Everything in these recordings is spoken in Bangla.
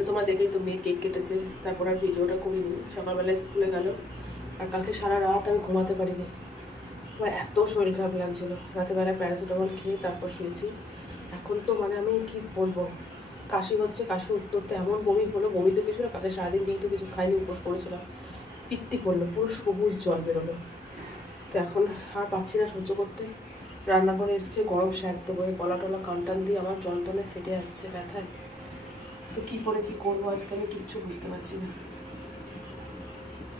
তো তোমরা দেখলে তো মেয়ে কেক কেটেছে, তারপর আর ভিডিওটা করিনি। সকালবেলায় স্কুলে গেল, আর কালকে সারা রাত আমি ঘুমাতে পারিনি, আমার এত শরীর খারাপ লাগছিলো। রাতেবেলা প্যারাসিটামল খেয়ে তারপর শুয়েছি। এখন তো মানে আমি কি বলবো, কাশি হচ্ছে, কাশি উঠতে এমন বমি হলো। বমি তো কিছু না, কালকে সারাদিন যেহেতু কিছু খাইনি, উপোস করেছিলাম, পিত্তি করলো, পুরো সবুজ জল বেরোলো। তো এখন আর পাচ্ছি না সহ্য করতে। রান্না করে এসছে, গরম স্যাঁক দেবো, গলা টলা কান দিয়ে আমার জল টলে ফেটে যাচ্ছে ব্যথায়। তো কী করে কী করবো আজকে আমি কিচ্ছু বুঝতে পারছি না।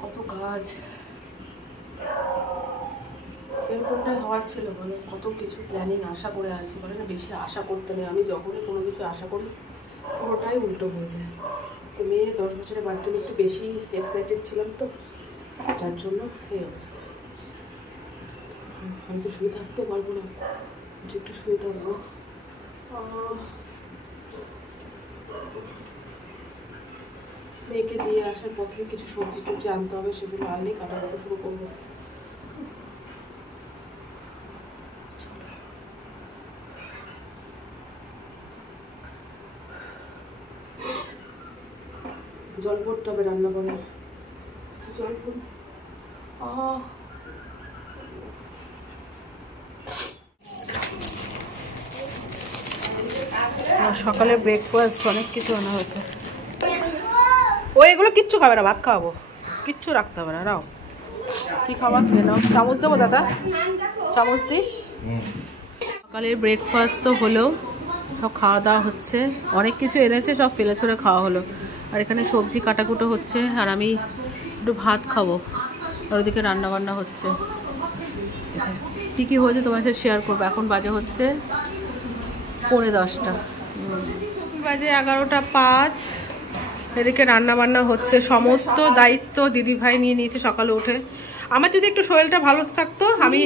কত কাজ এরকমটাই হওয়ার ছিল, মানে কত কিছু প্ল্যানিং আশা করে আছি, মানে না বেশি আশা করতে নেই। আমি যখনই কোনো কিছু আশা করি পুরোটাই উল্টো হয়ে যায়। তো মেয়ে 10 বছরের বাড়িতে একটু বেশি এক্সাইটেড ছিলাম, তো যার জন্য এই অবস্থা। আমি তো শুয়ে থাকতে পারবো না, একটু শুয়ে থাকবো। মেয়েকে দিয়ে আসার পথে কিছু সবজি টবজি আনতে হবে, সেগুলো আনলেই কাটাকাটা শুরু করবো। জল পড়তে হবে রান্না করে, জল পড়। সকালে ব্রেকফাস্ট অনেক কিছু আনা হয়েছে। ও এগুলো কিচ্ছু খাবে না, ভাত খাওয়াবো, কিচ্ছু রাখতে হবে না। নাও কি খাওয়া খেয়ে নাও। চামচ দেবো দাদা, চামচ দিই। সকালের ব্রেকফাস্ট তো হলো, সব খাওয়া দাওয়া হচ্ছে। অনেক কিছু এনেছে, সব ফেলে ছড়ে খাওয়া হলো। আর এখানে সবজি কাটাকুটো হচ্ছে, আর আমি একটু ভাত খাবো, আর ওদিকে রান্নাবান্না হচ্ছে। কী কী হয়েছে তোমার সাথে শেয়ার করবো। এখন বাজে হচ্ছে 10:45, বাজে 11:05। এদিকে রান্নাবান্না হচ্ছে, সমস্ত দায়িত্ব দিদিভাই নিয়ে নিয়েছে সকালে উঠে। আমার যদি একটু শরীরটা ভালো থাকতো আমি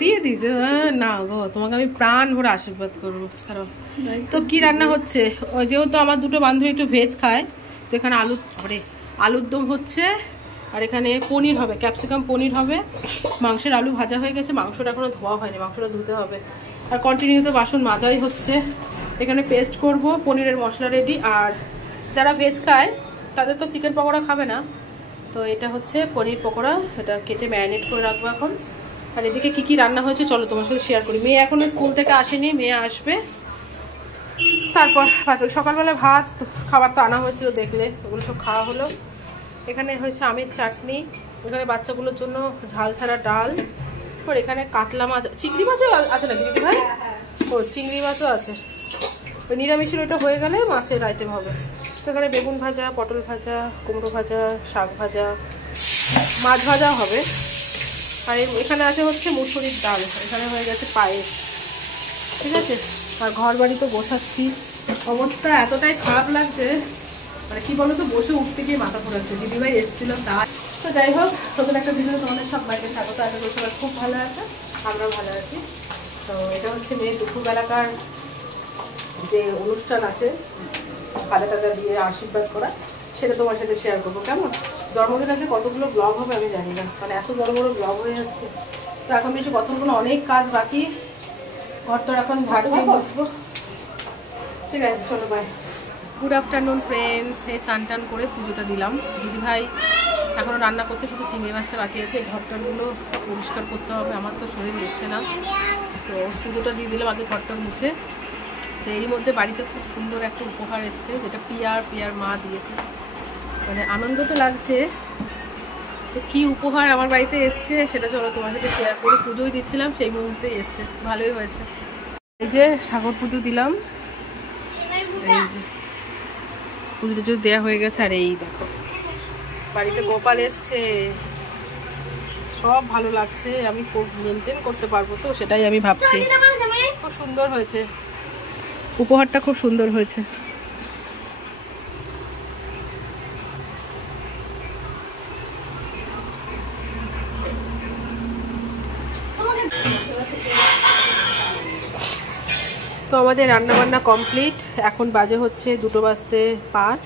দিয়ে দিয়েছি। না গো, তোমাকে আমি প্রাণ ভরে আশীর্বাদ করবো। তো কি রান্না হচ্ছে, যেহেতু আমার দুটো বান্ধবী একটু ভেজ খায়, তো এখানে আলুর দম হচ্ছে, আর এখানে পনির হবে, ক্যাপসিকাম পনির হবে। মাংসের আলু ভাজা হয়ে গেছে, মাংসটা এখনো ধোয়া হয়নি, মাংসটা ধুতে হবে। আর কন্টিনিউ তো বাসন মাজাই হচ্ছে। এখানে পেস্ট করব, পনিরের মশলা রেডি। আর যারা ভেজ খায় তাদের তো চিকেন পকোড়া খাবে না, তো এটা হচ্ছে পনির পকোড়া, এটা কেটে ম্যারিনেট করে রাখবো এখন। আর এদিকে কী কী রান্না হয়েছে চলো তোমার সাথে শেয়ার করি। মেয়ে এখনো স্কুল থেকে আসেনি, মেয়ে আসবে তারপর। সকালবেলা ভাত খাবার তো আনা হয়েছিল, দেখলে ওগুলো সব খাওয়া হলো। এখানে হয়েছে আমের চাটনি, এখানে বাচ্চাগুলোর জন্য ঝাল ছাড়া ডাল, আর এখানে কাতলা মাছ, চিংড়ি মাছও আছে নাকি দিদি ভাই? ও চিংড়ি মাছও আছে। ওই নিরামিষের ওইটা হয়ে গেলে মাছের আইটেম হবে। তো এখানে বেগুন ভাজা, পটল ভাজা, কুমড়ো ভাজা, শাক ভাজা, মাছ ভাজা হবে। আর এখানে আছে হচ্ছে মুসুরির ডাল, এখানে হয়ে গেছে পায়েস, ঠিক আছে। আর ঘর বাড়ি তো গোছাচ্ছি, অবস্থা এতটাই খারাপ লাগছে, মানে কি বলো তো, বসে উঠতে গিয়ে মাথা ঘোরাচ্ছে। দিদিভাই এসেছিল তাই। তো যাই হোক, নতুন একটা ভিডিও তোমাদের সবাইকে স্বাগত। আশা করি সবাই খুব ভালো আছে, আমরাও ভালো আছি। তো এটা হচ্ছে মেয়ের দুপুরবেলাকার যে অনুষ্ঠান আছে, ভাজা টাজা দিয়ে আশীর্বাদ করা, সেটা তোমার সাথে শেয়ার করবো। কেমন জন্মদিন আছে, কতগুলো ব্লগ হবে আমি জানি না, মানে এত বড় বড় ব্লগ হয়ে যাচ্ছে। তো এখন বেশি কতগুলো অনেক কাজ বাকি, ঘর তো এখন ঝাড় দিয়ে বসবো। ঠিক আছে চলো, বাই। Good afternoon friends. এই স্নান টান করে পুজোটা দিলাম। দিদিভাই এখনও রান্না করছে, শুধু চিংড়ি মাছটা বাকি আছে। এই ঘরটাগুলো পরিষ্কার করতে হবে, আমার তো শরীর নিচ্ছে না। তো পুজোটা দিয়ে দিলাম আগে ঘরটা মুছে। তো এরই মধ্যে বাড়িতে খুব সুন্দর একটা উপহার এসছে, যেটা পিয়ার মা দিয়েছে। মানে আনন্দ তো লাগছে। তো কী উপহার আমার বাড়িতে এসছে সেটা চলো তোমার সাথে শেয়ার করি। পুজোই দিচ্ছিলাম, সেই মুহূর্তে এসছে, ভালোই হয়েছে। এই যে ঠাকুর পুজো দিলাম, এই যে পুজো টুজো দেওয়া হয়ে গেছে। আর এই দেখো বাড়িতে গোপাল এসছে, সব ভালো লাগছে। আমি মেনটেন করতে পারবো তো, সেটাই আমি ভাবছি। খুব সুন্দর হয়েছে উপহারটা, খুব সুন্দর হয়েছে। তো আমাদের রান্নাবান্না কমপ্লিট, এখন বাজে হচ্ছে 2:05।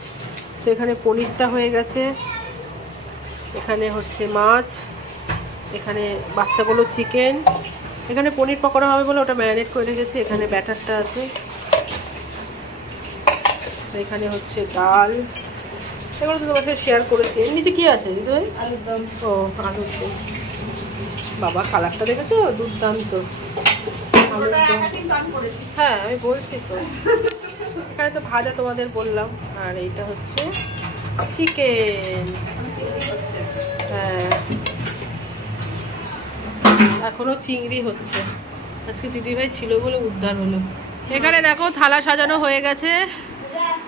তো এখানে পনিরটা হয়ে গেছে, এখানে হচ্ছে মাছ, এখানে বাচ্চাগুলো চিকেন, এখানে পনির পকোড়া হবে বলে ওটা ম্যারিনেট করে রেখেছি। এখানে ব্যাটারটা আছে, এখানে হচ্ছে ডাল, এগুলো তো তোমার সাথে শেয়ার করেছি। এর নিচে কি আছে দিদি? আলুর দম। ও আলুর দম, বাবা কালারটা দেখেছো, দুর্দান্ত আলুর দম। হ্যাঁ আমি বলছি তো। এখানে তো ভাজা তোমাদের বললাম, আর এইটা হচ্ছে চিকেন। হ্যাঁ এখনো চিংড়ি হচ্ছে, আজকে দিদিভাই ছিল বলে উদ্ধার হলো। এখানে দেখো থালা সাজানো হয়ে গেছে,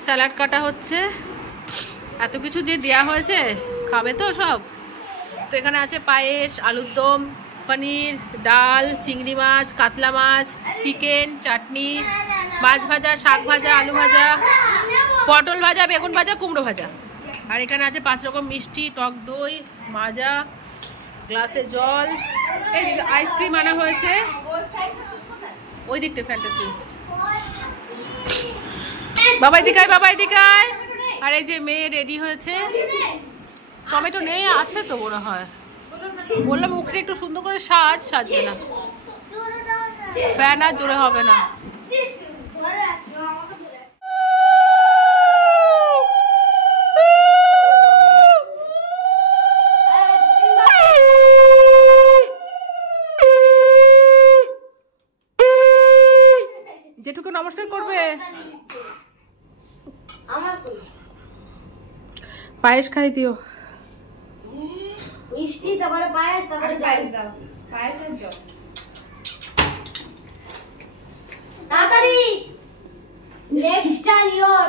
স্যালাড কাটা হচ্ছে। এত কিছু যে দেয়া হয়েছে, খাবে তো সব। তো এখানে আছে পায়েস, আলুর দম, পনির, ডাল, চিংড়ি মাছ, কাতলা মাছ, চিকেন, চাটনি, মাছ ভাজা, শাক ভাজা, আলু ভাজা, পটল ভাজা, বেগুন ভাজা, কুমড়ো ভাজা। আর এখানে আছে 5 রকম মিষ্টি, টক দই, মাজা, গ্লাসে জল। এই আইসক্রিম আনা হয়েছে ওই দিকটা, ফ্যান্টাসি। বাবাই দিকায়, বাবাই দিকায়। আর এই যে মেয়ে রেডি হয়েছে। টমেটো নেই, আছে তো মনে হয়। বললাম মুখে একটু সুন্দর করে সাজবে না, ফ্যান আর জোরে হবে না। জেঠুকে নমস্কার করবে। পায়েস খাই দিও। মিষ্টি, তারপরে পায়েস, তারপরে পায়েস দাও। পায়েস আর জল তাড়াতাড়ি। নেক্সট টাইম ইওর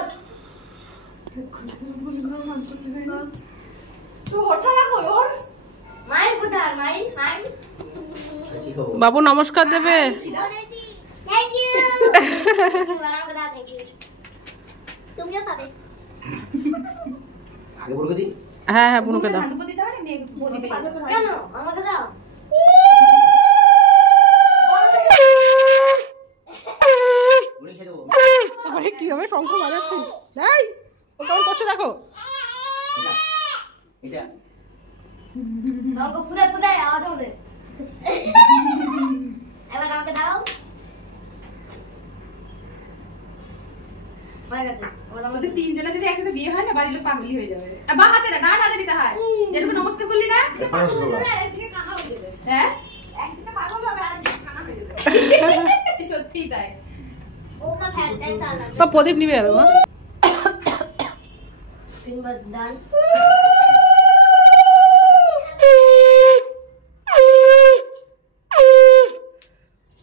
তো ওঠা লাগো ওর। মাই কোথায়? মাই মাই বাবু নমস্কার দেবে। Thank you. Thank you. তুমিও পাবে। আগে বলকে দি। হ্যাঁ হ্যাঁ বুনুকে দাও। কেন আমাকে দাও? আরে কিভাবে শঙ্খ বাজাচ্ছে, এই ও কেমন করছে দেখো। এটা আমাকে পুদায় পুদায় আওয়াজ হবে। এবার আমাকে দাও। আমাদের তিনজনের যদি একসাথে বিয়ে হয় না, বাড়ির লোক পাগলি হয়ে যাবে। বা হাতে না, ডান হাতে দিতে হয়। যেরকম নমস্কার করলি না, হ্যাঁ সত্যি তাই। ও মা ফ্যান্টাই চালা। বা প্রদীপ নিবে যাবে মা। তিনবার দান।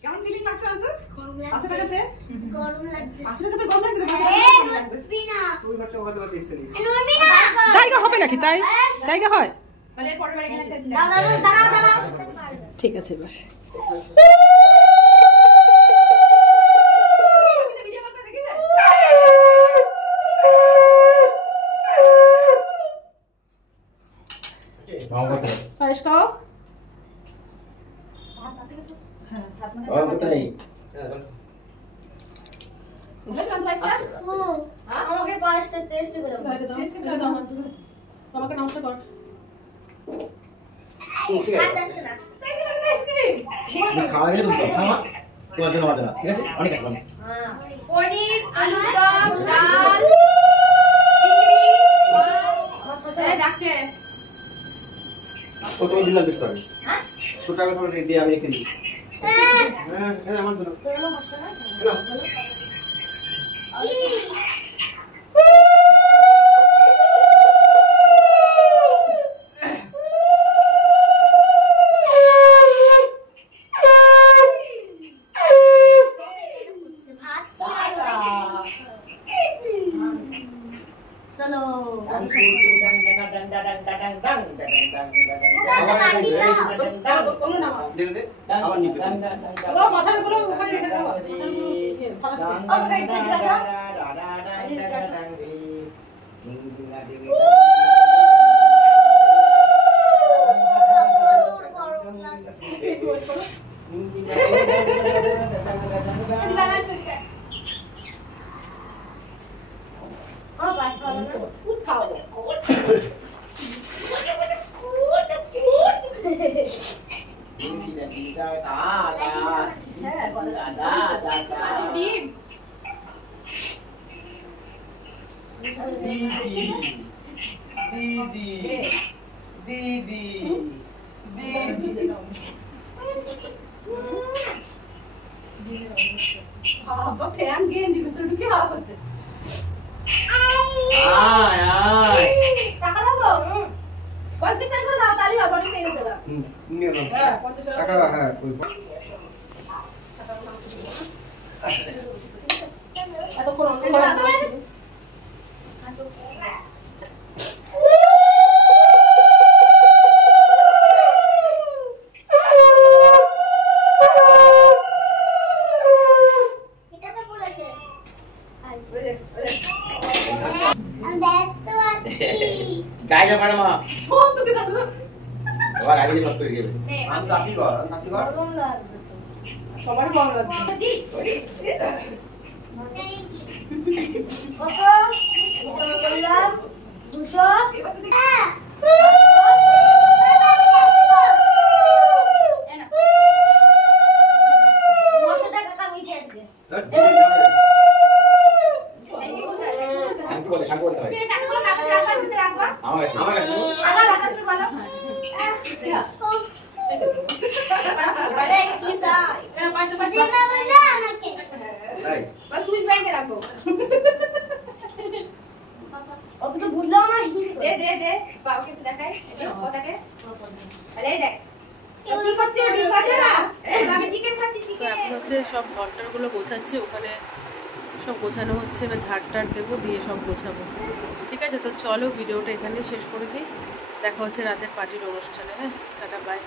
কেমন ফিলিং লাগছে তোর? গরম পাঁচশো লাগছে। টাকা পে? গরম লাগছে। 500 টাকা পে গরম লাগছে? নড়বি না। তুই করতে বলতে বলতে এসেছিস। নড়বি না। জায়গা হবে নাকি? তাই জায়গা হয়। তাহলে এর পরের বার এখানে একটা ছিল। দাঁড়াও দাঁড়াও দাঁড়াও। ঠিক আছে এবার ভিডিও করতে দেখি যায়। পায়েস খাও। আর করতে নেই। ও আমাকে পাঁচটা টেস্ট করে দাও। তোমাকে নমস্কার কর। হাত আছে না। খাওয়া গেলে তুমি খাওয়া। তোমার জন্য বাজে না, ঠিক আছে? অনেক আছে অনেক। হ্যাঁ। পনির, আলুর দম, ডাল, চিংড়ি, মাছ। এই ডাকছে। কত দিলাম দেখতে হবে। হ্যাঁ? ছোটা করে দিয়ে আমি এখানে দিই। হ্যাঁ, হ্যাঁ আমার জন্য। তোর নাম হচ্ছে না? চলো আবার নিতে ও মাথাগুলো ওখানে রেখে দাও। ফ্যান গেঞ্জি ভিতরে ঢুকে হাওয়া করছে। আয় আয় টাকা দাও গো। 50 টাকা করে দাও তালি হবে অনেক নিয়ে গেলাম। নিয়ে নাও হ্যাঁ 50 টাকা। টাকা হ্যাঁ কই এত করে অনেক গায়ে যা পারে মা সব তোকে দাও। আবার আগে যে ভাগ করে গেবে আমি কাটি কর সবারই ভালো লাগছে। সুইচ ব্যাংকে রাখবো। অত তো বুঝলাম না। দে দে দে বাবাকে তো দেখাই কথাকে। আরে দেখ কি করছিস ডিম ভাজা না আমি চিকেন খাচ্ছি তো চিকেন। এখন হচ্ছে সব ঘন্টারগুলো গোছাচ্ছি, ওখানে সব গোছানো হচ্ছে, এবার ঝাড়টার দেবো, দিয়ে সব গোছাবো। ঠিক আছে, তো চলো ভিডিওটা এখানেই শেষ করে দিই। দেখা হচ্ছে রাতের পার্টির অনুষ্ঠানে। হ্যাঁ, টাটা বাই।